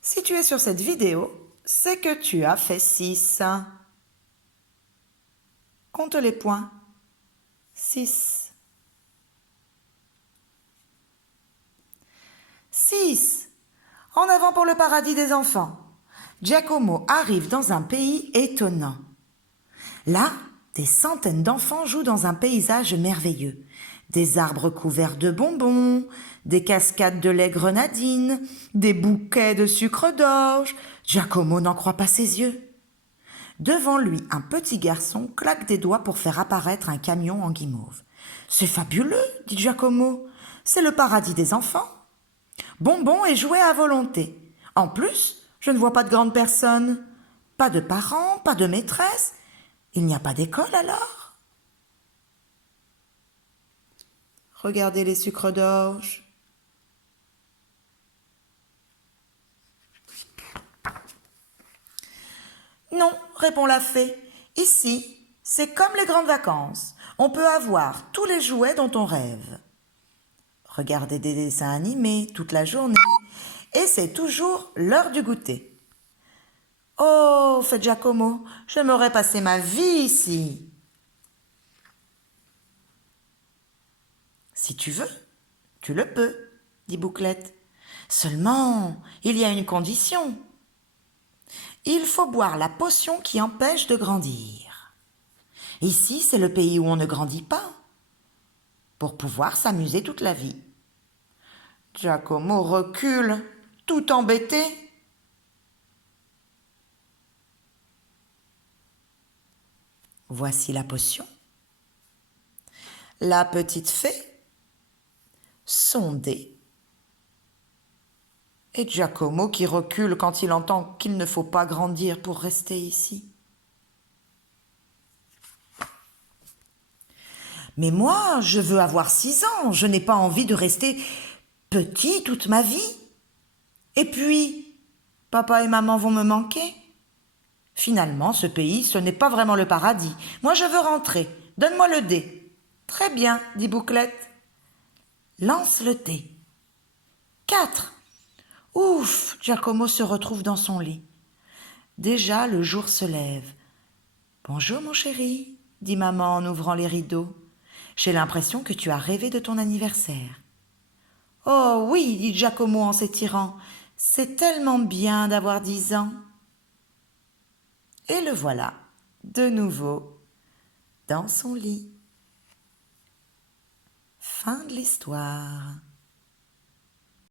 Si tu es sur cette vidéo, c'est que tu as fait 6. Compte les points. 6. 6. En avant pour le paradis des enfants. Giacomo arrive dans un pays étonnant. Là, des centaines d'enfants jouent dans un paysage merveilleux. Des arbres couverts de bonbons, des cascades de lait grenadine, des bouquets de sucre d'orge. Giacomo n'en croit pas ses yeux. Devant lui, un petit garçon claque des doigts pour faire apparaître un camion en guimauve. « C'est fabuleux, dit Giacomo. C'est le paradis des enfants. Bonbons et jouets à volonté. En plus, je ne vois pas de grandes personnes. Pas de parents, pas de maîtresse. Il n'y a pas d'école alors ? Regardez les sucres d'orge. Non, répond la fée. Ici, c'est comme les grandes vacances. On peut avoir tous les jouets dont on rêve. Regarder des dessins animés toute la journée. Et c'est toujours l'heure du goûter. Oh, fait Giacomo, j'aimerais passer ma vie ici. Si tu veux, tu le peux, dit Bouclette. Seulement, il y a une condition. Il faut boire la potion qui empêche de grandir. Ici, c'est le pays où on ne grandit pas, pour pouvoir s'amuser toute la vie. Giacomo recule, tout embêté. Voici la potion. La petite fée, son dé, et Giacomo qui recule quand il entend qu'il ne faut pas grandir pour rester ici. Mais moi, je veux avoir 6 ans, je n'ai pas envie de rester petit toute ma vie. Et puis, papa et maman vont me manquer. Finalement, ce pays, ce n'est pas vraiment le paradis. Moi, je veux rentrer. Donne-moi le dé. Très bien, dit Bouclette. Lance le dé. 4. Ouf, Giacomo se retrouve dans son lit. Déjà, le jour se lève. Bonjour, mon chéri, dit maman en ouvrant les rideaux. J'ai l'impression que tu as rêvé de ton anniversaire. Oh oui, dit Giacomo en s'étirant. C'est tellement bien d'avoir 10 ans. Et le voilà, de nouveau, dans son lit. Fin de l'histoire.